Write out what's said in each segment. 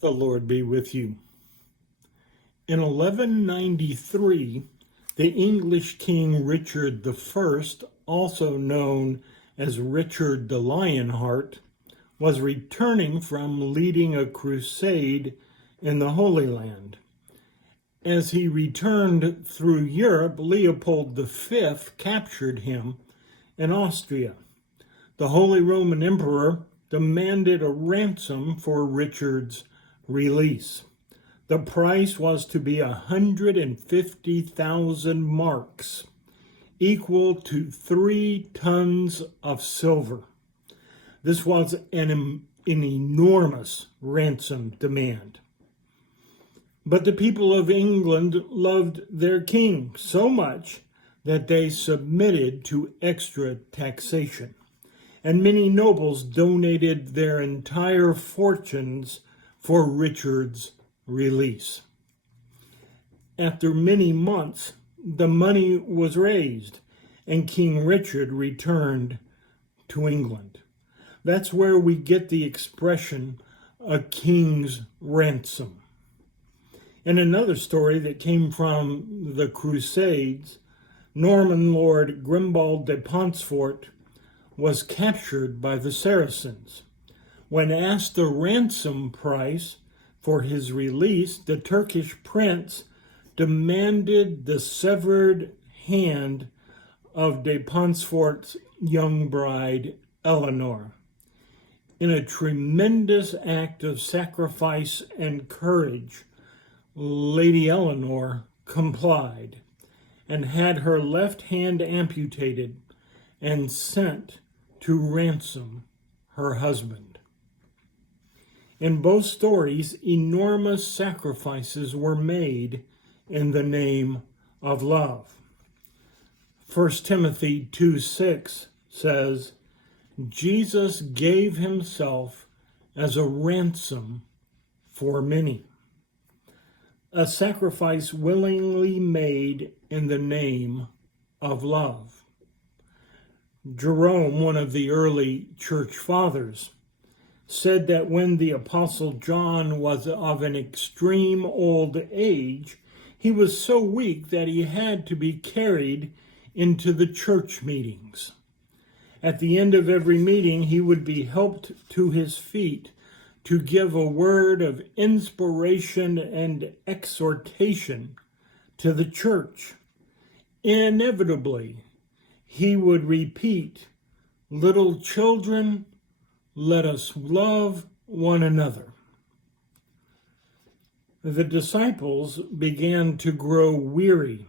The Lord be with you. In 1193, the English King Richard I, also known as Richard the Lionheart, was returning from leading a crusade in the Holy Land. As he returned through Europe, Leopold V captured him in Austria. The Holy Roman Emperor demanded a ransom for Richard's release. The price was to be 150,000 marks, equal to 3 tons of silver. This was an enormous ransom demand. But the people of England loved their king so much that they submitted to extra taxation, and many nobles donated their entire fortunes for Richard's release. After many months, the money was raised, and King Richard returned to England. That's where we get the expression, a king's ransom. In another story that came from the Crusades, Norman Lord Grimbald de Montfort was captured by the Saracens. When asked the ransom price for his release, the Turkish prince demanded the severed hand of de Montfort's young bride, Eleanor. In a tremendous act of sacrifice and courage, Lady Eleanor complied and had her left hand amputated and sent to ransom her husband. In both stories, enormous sacrifices were made in the name of love. 1 Timothy 2:6 says, Jesus gave himself as a ransom for many. A sacrifice willingly made in the name of love. Jerome, one of the early church fathers, said that when the Apostle John was of an extreme old age, he was so weak that he had to be carried into the church meetings. At the end of every meeting, he would be helped to his feet to give a word of inspiration and exhortation to the church. Inevitably, he would repeat, "Little children, let us love one another." The disciples began to grow weary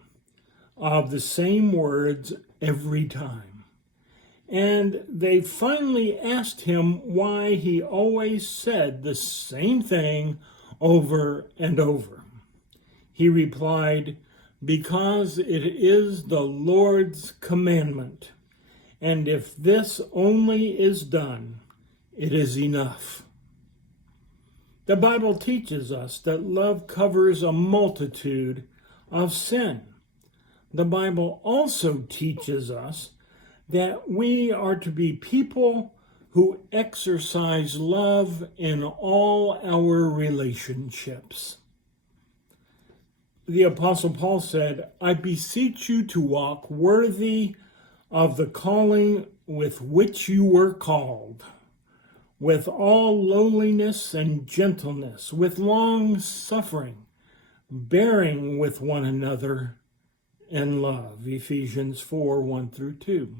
of the same words every time, and they finally asked him why he always said the same thing over and over. He replied, "Because it is the Lord's commandment, and if this only is done, it is enough." The Bible teaches us that love covers a multitude of sin. The Bible also teaches us that we are to be people who exercise love in all our relationships. The Apostle Paul said, "I beseech you to walk worthy of the calling with which you were called, with all lowliness and gentleness, with long suffering, bearing with one another in love." Ephesians 4:1-2.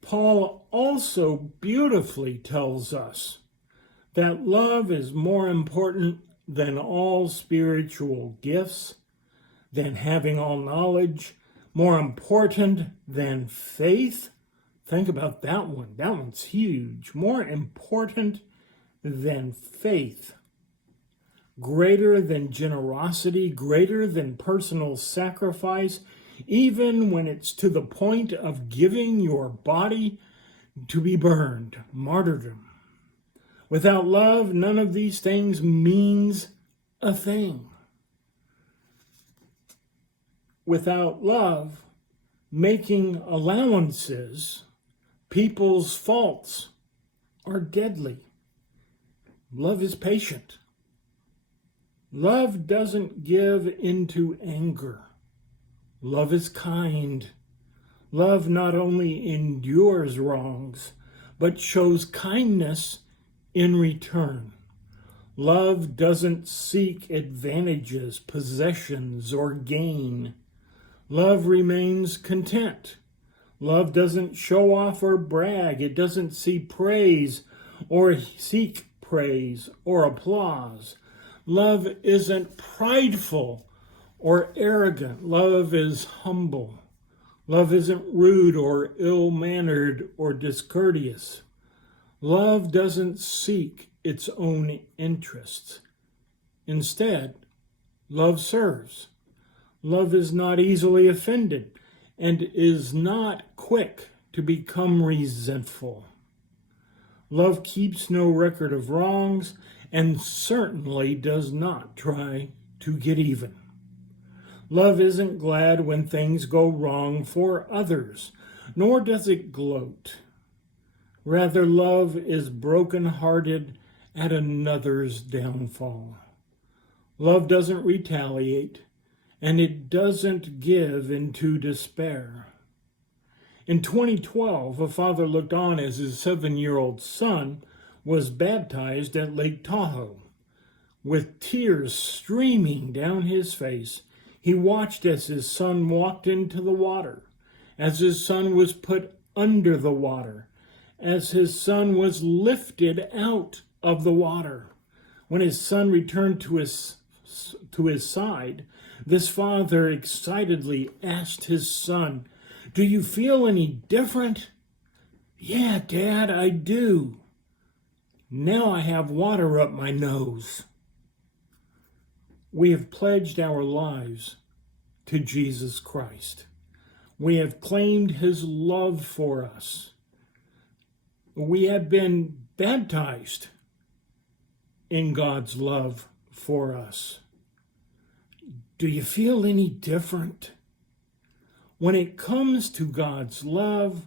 Paul also beautifully tells us that love is more important than all spiritual gifts, than having all knowledge, more important than faith. Think about that one. That one's huge. More important than faith. Greater than generosity, greater than personal sacrifice, even when it's to the point of giving your body to be burned, martyrdom. Without love, none of these things means a thing. Without love, making allowances, people's faults are deadly. Love is patient. Love doesn't give into anger. Love is kind. Love not only endures wrongs, but shows kindness in return. Love doesn't seek advantages, possessions, or gain. Love remains content. Love doesn't show off or brag. It doesn't seek praise or applause. Love isn't prideful or arrogant. Love is humble. Love isn't rude or ill-mannered or discourteous. Love doesn't seek its own interests. Instead, love serves. Love is not easily offended and is not quick to become resentful. Love keeps no record of wrongs and certainly does not try to get even. Love isn't glad when things go wrong for others, nor does it gloat. Rather, love is broken-hearted at another's downfall. Love doesn't retaliate, and it doesn't give into despair. In 2012, a father looked on as his 7-year-old son was baptized at Lake Tahoe. With tears streaming down his face, he watched as his son walked into the water, as his son was put under the water, as his son was lifted out of the water. When his son returned to his side, this father excitedly asked his son, "Do you feel any different?" "Yeah, Dad, I do. Now I have water up my nose." We have pledged our lives to Jesus Christ. We have claimed his love for us. We have been baptized in God's love for us. Do you feel any different? When it comes to God's love,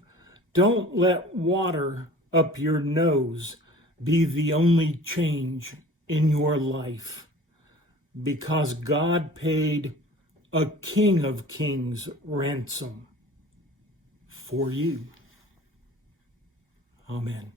don't let water up your nose be the only change in your life, because God paid a King of Kings ransom for you. Amen.